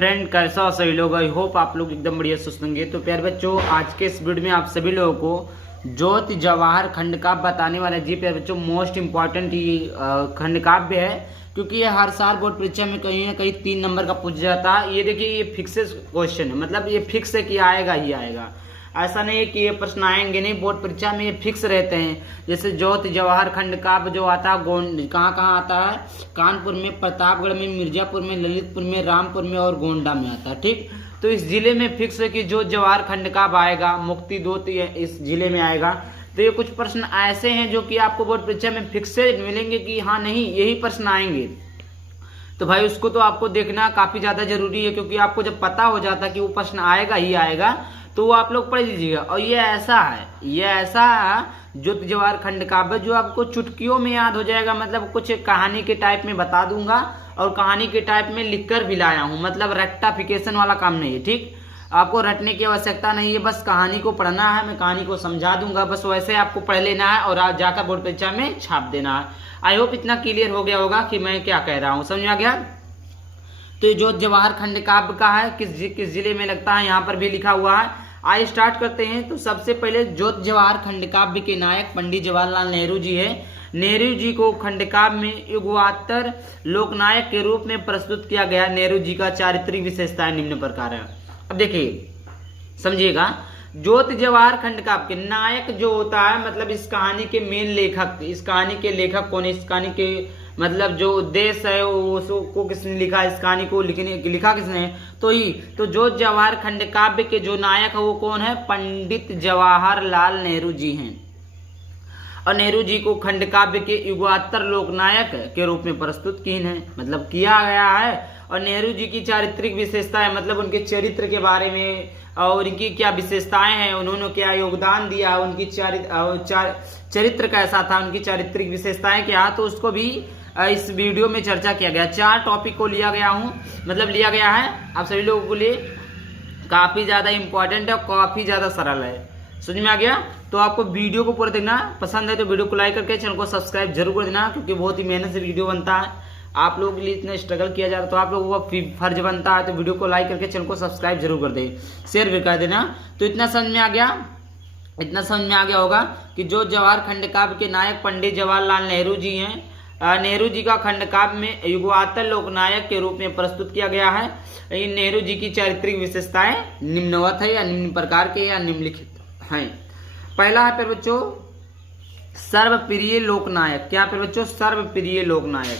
Friend कैसा हो सभी लोग। आई होप आप लोग एकदम बढ़िया सुस्त होंगे। तो प्यारे बच्चों, आज के इस वीडियो में आप सभी लोगों को ज्योति जवाहर खंडकाव्य बताने वाला है। जी प्यारे बच्चों, मोस्ट इंपॉर्टेंट ये खंडकाव्य है, क्योंकि ये हर साल बोर्ड परीक्षा में कहीं ना कहीं 3 नंबर का पूछा जाता है। ये देखिए, ये फिक्स क्वेश्चन है, मतलब ये फिक्स है कि आएगा ही आएगा। ऐसा नहीं है कि ये प्रश्न आएंगे नहीं, बोर्ड परीक्षा में ये फिक्स रहते हैं। जैसे ज्योति जवाहर खंडकाव्य जो आता है कहाँ कहाँ आता है, कानपुर में, प्रतापगढ़ में, मिर्जापुर में, ललितपुर में, रामपुर में और गोंडा में आता है। ठीक, तो इस जिले में फिक्स है कि जो जवाहर खंडकाव्य आएगा, मुक्ति दूत इस जिले में आएगा। तो ये कुछ प्रश्न ऐसे हैं जो कि आपको बोर्ड परीक्षा में फिक्स मिलेंगे कि हाँ नहीं यही प्रश्न आएंगे। तो भाई उसको तो आपको देखना काफी ज्यादा जरूरी है, क्योंकि आपको जब पता हो जाता कि वो प्रश्न आएगा ही आएगा तो वो आप लोग पढ़ लीजिएगा। और ये ऐसा है ज्योति जवाहर खंडकाव्य जो आपको चुटकियों में याद हो जाएगा। मतलब कुछ कहानी के टाइप में बता दूंगा और कहानी के टाइप में लिखकर भी लाया हूँ, मतलब रेक्टाफिकेशन वाला काम नहीं है। ठीक, आपको रटने की आवश्यकता नहीं है, बस कहानी को पढ़ना है, मैं कहानी को समझा दूंगा, बस वैसे आपको पढ़ लेना है और आप जाकर बोर्ड परीक्षा में छाप देना है। आई होप इतना क्लियर हो गया होगा कि मैं क्या कह रहा हूँ, समझ में आ गया। तो ये ज्योति जवाहर खंडकाव्य का है, किस जिले में लगता है यहाँ पर भी लिखा हुआ है। आइए स्टार्ट करते हैं। तो सबसे पहले ज्योति जवाहर खंडकाव्य के नायक पंडित जवाहरलाल नेहरू जी है। नेहरू जी को खंडकाव्य में युगवात्तर लोकनायक के रूप में प्रस्तुत किया गया। नेहरू जी का चारित्रिक विशेषताएं निम्न प्रकार है। अब देखिए समझिएगा, ज्योति जवाहर खंडकाव्य के नायक जो होता है, मतलब इस कहानी के मेन लेखक, इस कहानी के लेखक कौन है, इस कहानी के मतलब जो उद्देश्य है उसको किसने लिखा, इस कहानी को लिखा किसने, तो ज्योति जवाहर खंडकाव्य के जो नायक है वो कौन है, पंडित जवाहरलाल नेहरू जी हैं। और नेहरू जी को खंडकाव्य के युगात्तर लोकनायक के रूप में प्रस्तुत मतलब किया गया है। और नेहरू जी की चारित्रिक विशेषताएं, मतलब उनके चरित्र के बारे में और इनकी क्या विशेषताएं हैं, उन्होंने क्या योगदान दिया, उनकी चरित्र कैसा था, उनकी चारित्रिक विशेषताएं क्या, तो उसको भी इस वीडियो में चर्चा किया गया। 4 टॉपिक को लिया गया है आप सभी लोगों के लिए। काफी ज्यादा इंपॉर्टेंट है और काफी ज्यादा सरल है, समझ में आ गया। तो आपको वीडियो को पूरा देखना, पसंद है तो वीडियो को लाइक करके चैनल को सब्सक्राइब जरूर कर देना, क्योंकि बहुत ही मेहनत से वीडियो बनता है। आप लोगों के लिए इतना स्ट्रगल किया जा रहा है, तो आप लोगों का फर्ज बनता है तो वीडियो को लाइक करके चैनल को सब्सक्राइब जरूर कर दे, शेयर भी कर देना। तो इतना समझ में आ गया होगा कि जो जवाहर खंडकाव्य के नायक पंडित जवाहरलाल नेहरू जी हैं। नेहरू जी का खंडकाव्य में युगवात्तर लोकनायक के रूप में प्रस्तुत किया गया है। इन नेहरू जी की चारित्रिक विशेषताएं निम्नवत है या निम्न प्रकार के या निम्नलिखित हैं। पहला है फिर बच्चों सर्वप्रिय लोकनायक। क्या फिर बच्चों, सर्वप्रिय लोकनायक।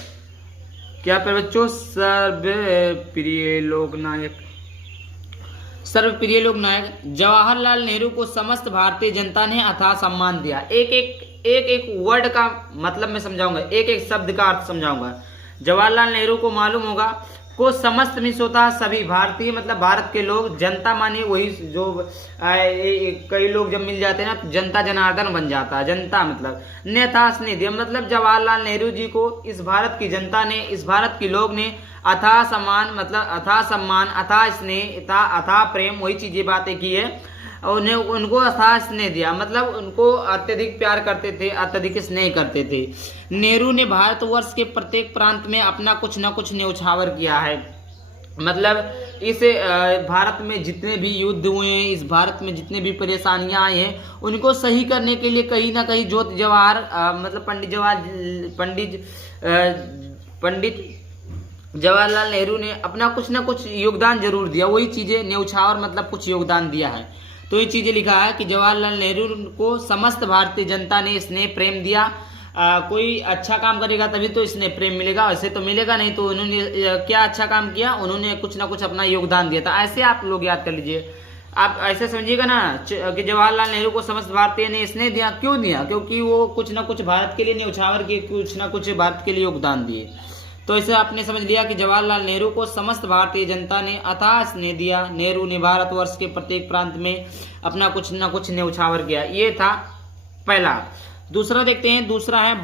क्या फिर बच्चों, सर्वप्रिय लोकनायक। सर्वप्रिय लोकनायक जवाहरलाल नेहरू को समस्त भारतीय जनता ने अथाह सम्मान दिया। एक वर्ड का मतलब मैं समझाऊंगा, एक शब्द का अर्थ समझाऊंगा। जवाहरलाल नेहरू को मालूम होगा, को समस्त मिस होता है सभी भारतीय, मतलब भारत के लोग, जनता मानिए वही जो कई लोग जब मिल जाते हैं ना तो जनता जनार्दन बन जाता है। जनता मतलब ने अथाह स्नेह दिया, मतलब जवाहरलाल नेहरू जी को इस भारत की जनता ने, इस भारत के लोग ने अथाह सम्मान, मतलब अथाह सम्मान, अथाह स्नेह, अथाह प्रेम, वही चीजें बातें की है। उन्हें उनको अथाह स्नेह दिया, मतलब उनको अत्यधिक प्यार करते थे, अत्यधिक स्नेह करते थे। नेहरू ने भारतवर्ष के प्रत्येक प्रांत में अपना कुछ न कुछ न्यौछावर किया है। मतलब इस भारत में जितने भी युद्ध हुए हैं, इस भारत में जितने भी परेशानियां आई हैं, उनको सही करने के लिए कहीं ना कहीं ज्योति जवाहर मतलब पंडित जवाहरलाल नेहरू ने अपना कुछ ना कुछ योगदान जरूर दिया। वही चीजें न्यौछावर मतलब कुछ योगदान दिया है। तो ये चीजें लिखा है कि जवाहरलाल नेहरू को समस्त भारतीय जनता ने स्नेह प्रेम दिया। कोई अच्छा काम करेगा तभी तो स्नेह प्रेम मिलेगा, वैसे तो मिलेगा नहीं। तो उन्होंने क्या अच्छा काम किया, उन्होंने कुछ ना कुछ अपना योगदान दिया था। ऐसे आप लोग याद कर लीजिए, आप ऐसे समझिएगा ना कि जवाहरलाल नेहरू को समस्त भारतीय ने स्नेह दिया। क्यों दिया, क्योंकि वो कुछ ना कुछ भारत के लिए न्यौछावर किए, कुछ ना कुछ भारत के लिए योगदान दिए। तो इसे आपने समझ लिया कि जवाहरलाल नेहरू को समस्त भारतीय जनता ने अथाह स्नेह दिया। नेहरू ने भारतवर्ष के प्रत्येक प्रांत में अपना कुछ न कुछ न्यौछावर किया। ये था पहला। दूसरा देखते हैं, दूसरा है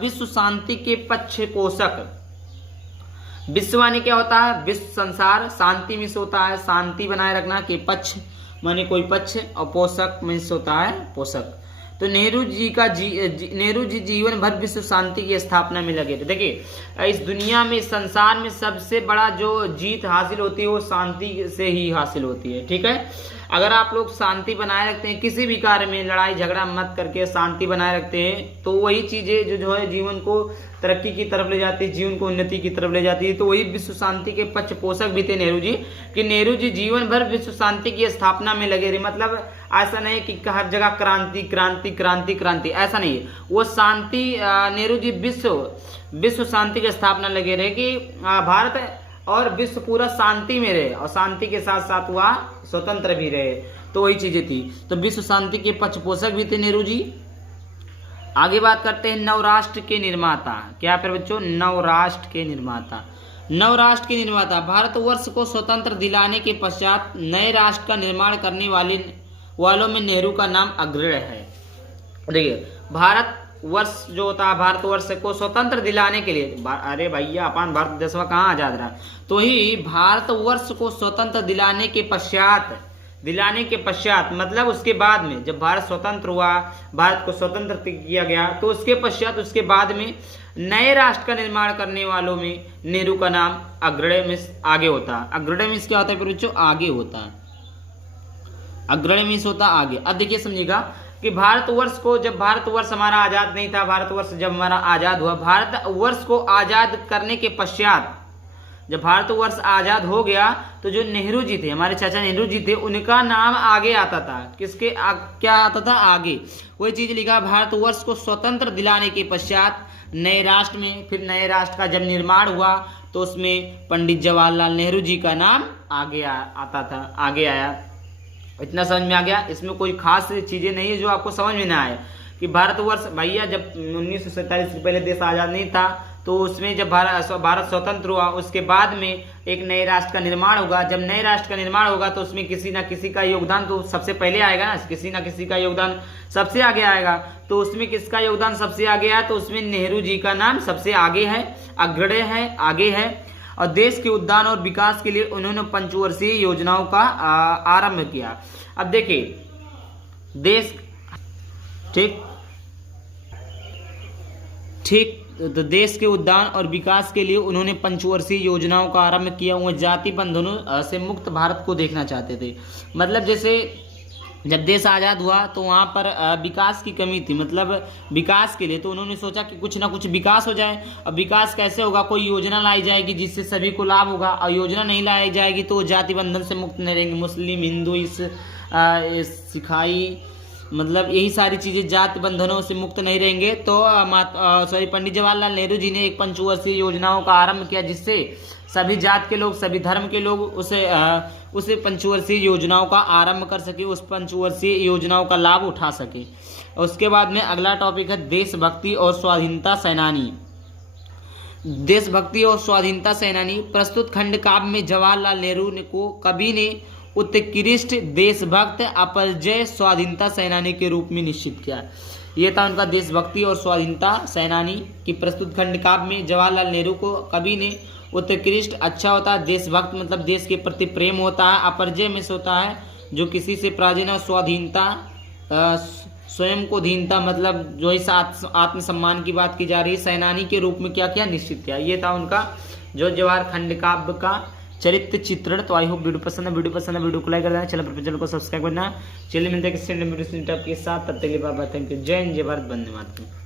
विश्व शांति के पक्ष पोषक। विश्व माने क्या होता है, विश्व संसार, शांति मिस होता है शांति बनाए रखना, के पक्ष माने कोई पक्ष, और पोषक मिस होता है पोषक। तो नेहरू जी जीवन भर विश्व शांति की स्थापना में लगे थे। देखिए इस दुनिया में, इस संसार में सबसे बड़ा जो जीत हासिल होती है वो शांति से ही हासिल होती है। ठीक है, अगर आप लोग शांति बनाए रखते हैं, किसी भी कार्य में लड़ाई झगड़ा मत करके शांति बनाए रखते हैं, तो वही चीजें जो है जीवन को तरक्की की तरफ ले जाती है, जीवन को उन्नति की तरफ ले जाती है। तो वही विश्व शांति के पक्षपोषक भी थे नेहरू जी, कि नेहरू जी जीवन भर विश्व शांति की स्थापना में लगे रहे। मतलब ऐसा नहीं कि हर जगह क्रांति क्रांति क्रांति क्रांति, ऐसा नहीं है। वो शांति, नेहरू जी विश्व शांति की स्थापना लगे रहे कि भारत और विश्व पूरा शांति में रहे, और शांति के साथ साथ वह स्वतंत्र भी रहे। तो वही चीजें थी। तो विश्व शांति के पक्षपोषक भी थे नेहरू जी। आगे बात करते हैं नवराष्ट्र के निर्माता। क्या फिर बच्चों? नवराष्ट्र के निर्माता। नवराष्ट्र के निर्माता भारतवर्ष को स्वतंत्र दिलाने के पश्चात नए राष्ट्र का निर्माण करने वालों में नेहरू का नाम अग्रणी है। देखिए भारतवर्ष जो होता है, भारतवर्ष को स्वतंत्र दिलाने के लिए, अरे भैया अपन भारत देशवा कहाँ आजाद रहा, तो ही भारतवर्ष को स्वतंत्र दिलाने के पश्चात मतलब उसके बाद में, जब भारत स्वतंत्र हुआ, भारत को स्वतंत्र किया गया, तो उसके पश्चात उसके बाद में नए राष्ट्र का निर्माण करने वालों में नेहरू का नाम अग्रणी में आगे होता है। अग्रणी में क्या होता है फिर बच्चों? आगे होता है। अग्रणी में होता आगे। अब देखिए समझिएगा कि भारतवर्ष को, जब भारतवर्ष हमारा आजाद नहीं था, भारतवर्ष जब हमारा आजाद हुआ, भारतवर्ष को आजाद करने के पश्चात जब भारतवर्ष आजाद हो गया, तो जो नेहरू जी थे, हमारे चाचा नेहरू जी थे, उनका नाम आगे आता था। किसके क्या आता था? आगे। वही चीज लिखा, भारतवर्ष को स्वतंत्र दिलाने के पश्चात नए राष्ट्र में, फिर नए राष्ट्र का जब निर्माण हुआ तो उसमें पंडित जवाहरलाल नेहरू जी का नाम आगे आता था, आगे आया। इतना समझ में आ गया? इसमें कोई खास चीजें नहीं है जो आपको समझ में ना आए कि भारतवर्ष, भैया जब 1947 से पहले देश आजाद नहीं था, तो उसमें जब भारत स्वतंत्र हुआ, उसके बाद में एक नए राष्ट्र का निर्माण होगा। जब नए राष्ट्र का निर्माण होगा तो उसमें किसी ना किसी का योगदान तो सबसे पहले आएगा ना, किसी ना किसी का योगदान सबसे आगे आएगा। तो उसमें किसका योगदान सबसे आगे आया? तो उसमें नेहरू जी का नाम सबसे आगे है, अग्रणी है, आगे है। और देश के उद्यान और विकास के लिए उन्होंने पंचवर्षीय योजनाओं का आरंभ किया। अब देखिए देश, ठीक, तो देश के उद्यान और विकास के लिए उन्होंने पंचवर्षीय योजनाओं का आरंभ किया। वो जाति बंधनों से मुक्त भारत को देखना चाहते थे। मतलब जैसे जब देश आज़ाद हुआ तो वहाँ पर विकास की कमी थी, मतलब विकास के लिए, तो उन्होंने सोचा कि कुछ ना कुछ विकास हो जाए। अब विकास कैसे होगा? कोई योजना लाई जाएगी जिससे सभी को लाभ होगा, और योजना नहीं लाई जाएगी तो जाति बंधन से मुक्त नहीं रहेंगे। मुस्लिम, हिंदू, सिखाई, मतलब यही सारी चीजें जाति बंधनों से मुक्त नहीं रहेंगे। तो पंडित जवाहरलाल नेहरू जी ने एक पंचवर्षीय योजनाओं का आरंभ किया, जिससे सभी जात के लोग, सभी धर्म के लोग उसे पंचवर्षीय योजनाओं का आरंभ कर सके, उस पंचवर्षीय योजनाओं का लाभ उठा सके। उसके बाद में अगला टॉपिक है देशभक्ति और स्वाधीनता सेनानी। देशभक्ति और स्वाधीनता सेनानी। प्रस्तुत खंड काव्य में जवाहरलाल नेहरू को कवि ने उत्कृष्ट देशभक्त, अपरजय स्वाधीनता सेनानी के रूप में निश्चित किया। यह था उनका देशभक्ति और स्वाधीनता सेनानी की प्रस्तुत खंड काव्य में जवाहरलाल नेहरू को कवि ने उत्कृष्ट, अच्छा होता है, देशभक्त मतलब देश के प्रति प्रेम होता है, अपरजय में होता है जो किसी से पराजय न, स्वाधीनता स्वयं को धीनता, मतलब जो इस आत्मसम्मान की बात की जा रही है, सेनानी के रूप में क्या किया? निश्चित किया। ये था उनका जो जवाहर खंड काव्य का चरित्र चित्रण। तो आई होप वीडियो पसंद है, वीडियो को लाइक कर देना, चैनल को सब्सक्राइब करना। चलिए मिलते हैं किसी के साथ, तब तक के लिए बाय बाय, थैंक यू, जय हिंद, जय भारत, वंदे मातरम।